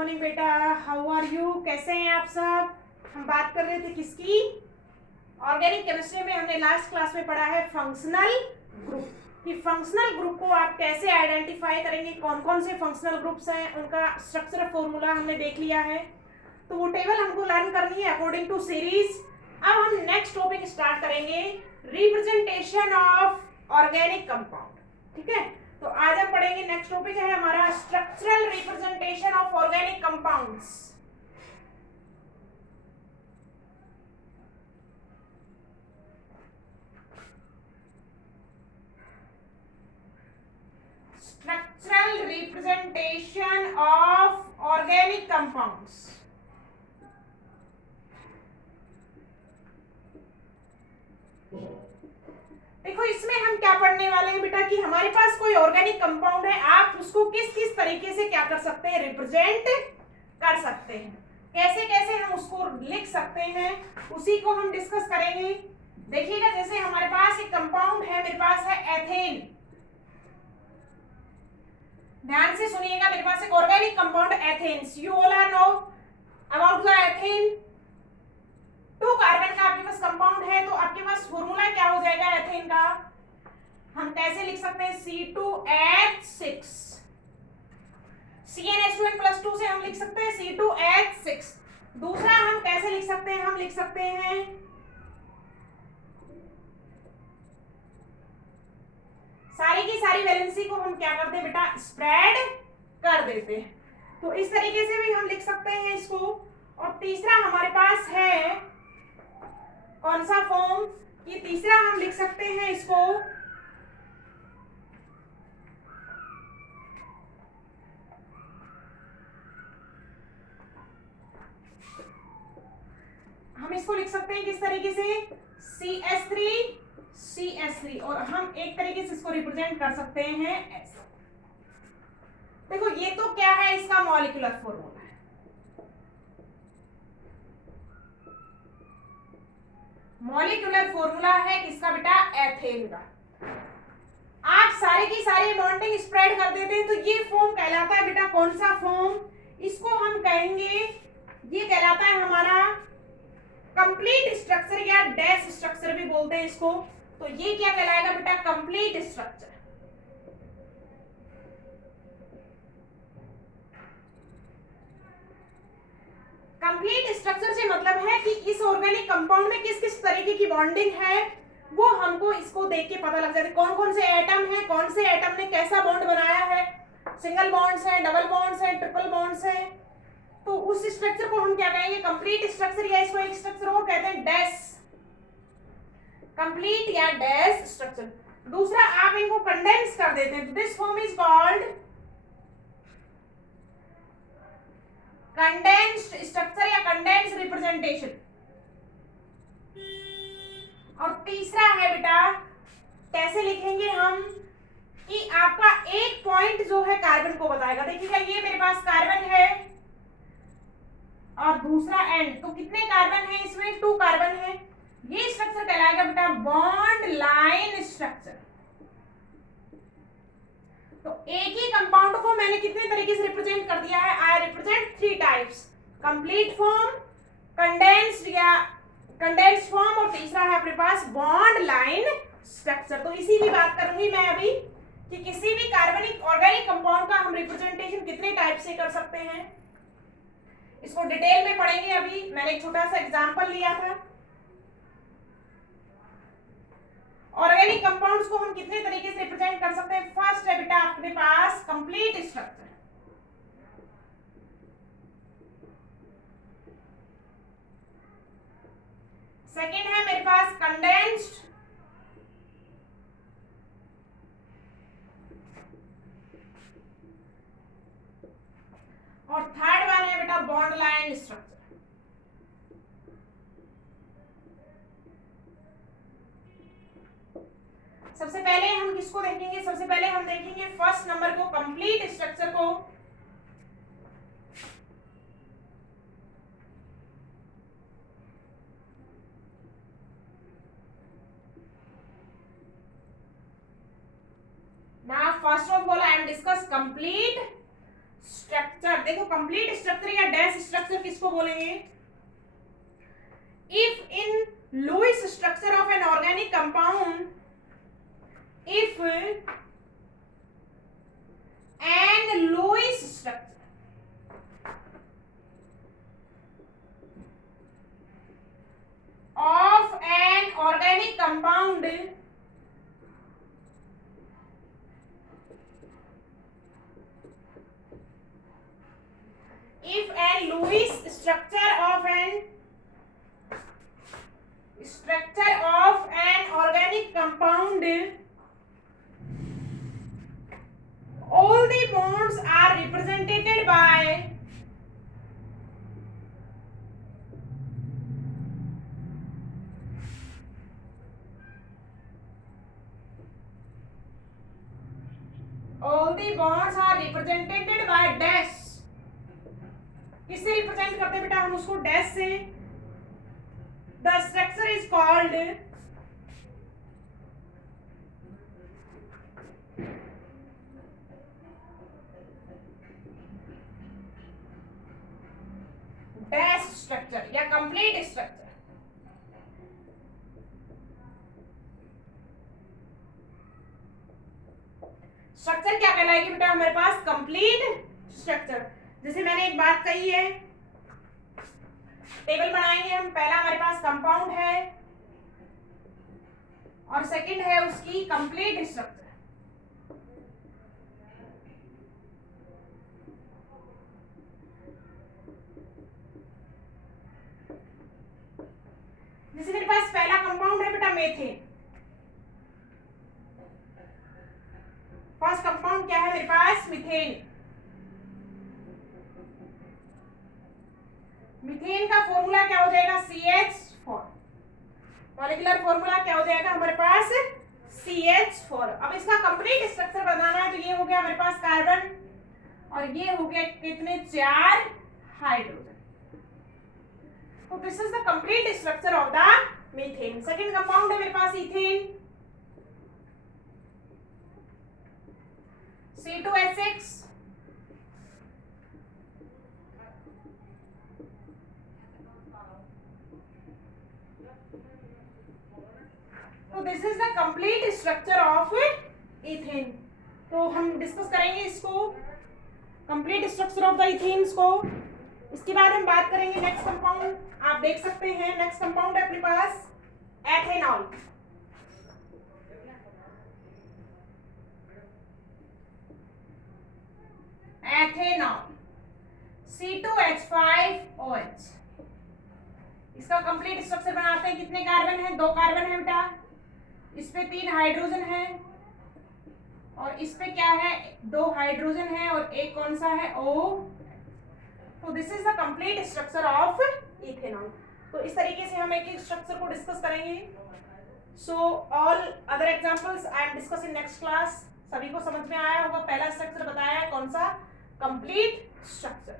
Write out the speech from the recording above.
Morning बेटा, how are you? कैसे हैं आप सब? हम बात कर रहे थे किसकी? ऑर्गेनिक केमिस्ट्री में हमने लास्ट क्लास में पढ़ा है फंक्शनल ग्रुप कि फंक्शनल ग्रुप को आप कैसे आइडेंटिफाई करेंगे, कौन कौन से फंक्शनल ग्रुप्स हैं, उनका स्ट्रक्चर फॉर्मूला हमने देख लिया है। तो वो टेबल हमको लर्न करनी है अकॉर्डिंग टू सीरीज। अब हम नेक्स्ट टॉपिक स्टार्ट करेंगे, रिप्रेजेंटेशन ऑफ ऑर्गेनिक कंपाउंड। ठीक है, तो आज हम पढ़ेंगे, नेक्स्ट टॉपिक है हमारा structural representation of organic compounds. Structural representation of organic compounds. देखो, इसमें हम क्या पढ़ने वाले हैं बेटा कि हमारे पास कोई ऑर्गेनिक कंपाउंड है, आप उसको किस किस तरीके से क्या कर सकते हैं, रिप्रेजेंट कर सकते हैं, कैसे कैसे हम उसको लिख सकते हैं, उसी को हम डिस्कस करेंगे। देखिएगा, जैसे हमारे पास एक कंपाउंड है, मेरे पास है एथेन। ध्यान से सुनिएगा, मेरे पास एक organic compound ethane. You all are know about the ethane. 2 carbon का आपके पास कंपाउंड है, तो आपके पास फॉर्मूला क्या हो जाएगा एथेन का? हम कैसे लिख सकते हैं? C2H6। CnH2n+2 से हम लिख सकते हैं C2H6। दूसरा हम कैसे लिख सकते हैं? हम लिख सकते हैं सारी की सारी वैलेंसी को हम क्या करते हैं बेटा? स्प्रेड कर देते हैं। तो इस तरीके से भी हम लिख सकते हैं इसको। और तीसरा हमारे पास है कौन सा फॉर्म? ये तीसरा हम लिख सकते हैं इसको हम इसको लिख सकते हैं किस तरीके से? CH3 और हम एक तरीके से इसको रिप्रेजेंट कर सकते हैं ऐसे। देखो, ये तो क्या है, इसका मॉलिक्यूलर फॉर्मूला है। मॉलिक्यूलर फॉर्मूला है किसका बेटा? एथेन का। आप सारे की सारी बॉन्डिंग स्प्रेड कर देते हैं, तो ये फॉर्म कहलाता है बेटा कौन सा फॉर्म? इसको हम कहेंगे, ये कहलाता है हमारा कंप्लीट स्ट्रक्चर या डैश स्ट्रक्चर भी बोलते हैं इसको। तो ये क्या कहलाएगा बेटा? Complete structure. कंप्लीट स्ट्रक्चर से मतलब है कि इस ऑर्गेनिक कंपाउंड में किस किस तरीके की बॉन्डिंग है, वो हमको इसको देख के पता लग जाता है। कौन कौन से एटम है, कौन से एटम ने कैसा बॉन्ड बनाया है, सिंगल बॉन्ड्स है, डबल बॉन्ड्स है, ट्रिपल बॉन्ड्स है। तो उस स्ट्रक्चर को हम क्या कहेंगे? कंप्लीट स्ट्रक्चर, या इसको एक स्ट्रक्चर और कहते हैं डैश, कंप्लीट या डैश स्ट्रक्चर। दूसरा, आप इनको कंडेंस कर देते हैं, तो this form is called condensed structure या कंडेंस्ड रिप्रेजेंटेशन। और तीसरा है बेटा, कैसे लिखेंगे हम कि आपका एक पॉइंट जो है कार्बन को बताएगा। देखिएगा, ये मेरे पास कार्बन है और दूसरा एंड, तो कितने कार्बन है इसमें? 2 कार्बन है। ये स्ट्रक्चर कहलाएगा बेटा बॉन्ड लाइन स्ट्रक्चर। तो एक ही कंपाउंड को मैंने कितने तरीके से रिप्रेजेंट कर दिया है? I represent 3 types, complete form, condensed या कंडेंस्ड फॉर्म, और तीसरा है अपने पास बॉन्ड लाइन स्ट्रक्चर। तो इसी की बात करूंगी मैं अभी कि किसी भी कार्बनिक ऑर्गेनिक कंपाउंड का हम रिप्रेजेंटेशन कितने टाइप से कर सकते हैं, इसको डिटेल में पढ़ेंगे। अभी मैंने एक छोटा सा एग्जांपल लिया था। ऑर्गेनिक कंपाउंड्स को हम कितने तरीके से रिप्रेजेंट कर सकते हैं? फर्स्ट है बेटा अपने पास कंप्लीट स्ट्रक्चर। सेकेंड है मेरे पास कंडेंस्ड, और थर्ड वन है बेटा बॉन्ड लाइन स्ट्रक्चर। सबसे पहले हम किसको देखेंगे? सबसे पहले हम देखेंगे फर्स्ट नंबर को, कंप्लीट स्ट्रक्चर को। Now first of all I am discuss complete structure. देखो कंप्लीट स्ट्रक्चर या डैश स्ट्रक्चर किसको बोलेंगे? If in Lewis structure of an organic compound, if an Lewis structure of an organic compound if a Lewis structure of an organic compound, all the bonds are represented by dash। किससे represent करते हैं बेटा हम उसको? Dash से। The structure is called dash structure या complete structure. Structure क्या कहलाएगी बेटा हमारे पास? Complete structure. जैसे मैंने एक बात कही है, टेबल बनाएंगे हम। पहला हमारे पास कंपाउंड है और सेकंड है उसकी कंप्लीट स्ट्रक्चर। जैसे मेरे पास पहला कंपाउंड है बेटा मेथेन। फर्स्ट कंपाउंड क्या है मेरे पास? मीथेन। मीथेन का फॉर्मूला क्या हो जाएगा? CH4। मॉलिक्यूलर फॉर्मूला क्या हो जाएगा हमारे पास? CH4। अब इसका कंप्लीट स्ट्रक्चर बनाना है तो ये हो गया हमारे पास कार्बन और ये हो गया कितने? 4 हाइड्रोजन। तो this is the complete structure of the methane. Second compound है मेरे पास इथेन। C2H6। तो this is the complete structure of ethane. तो हम डिस्कस करेंगे इसको, कंप्लीट स्ट्रक्चर ऑफ द इथेन्स को। इसके बाद हम बात करेंगे नेक्स्ट कंपाउंड। आप देख सकते हैं नेक्स्ट कंपाउंड है अपने पास एथेनॉल। Ethanol C2H5OH। इसका कंप्लीट स्ट्रक्चर बनाते हैं। कितने कार्बन है? 2 कार्बन है बेटा। इस पे 3 हाइड्रोजन है और इस पे क्या है? 2 हाइड्रोजन है और एक कौन सा है? O। तो this is the complete structure of ethanol. तो इस तरीके से हम एक एक स्ट्रक्चर को डिस्कस करेंगे। So all other examples I am discussing next class. सभी को समझ में आया होगा। पहला स्ट्रक्चर बताया है कौन सा? Complete structure.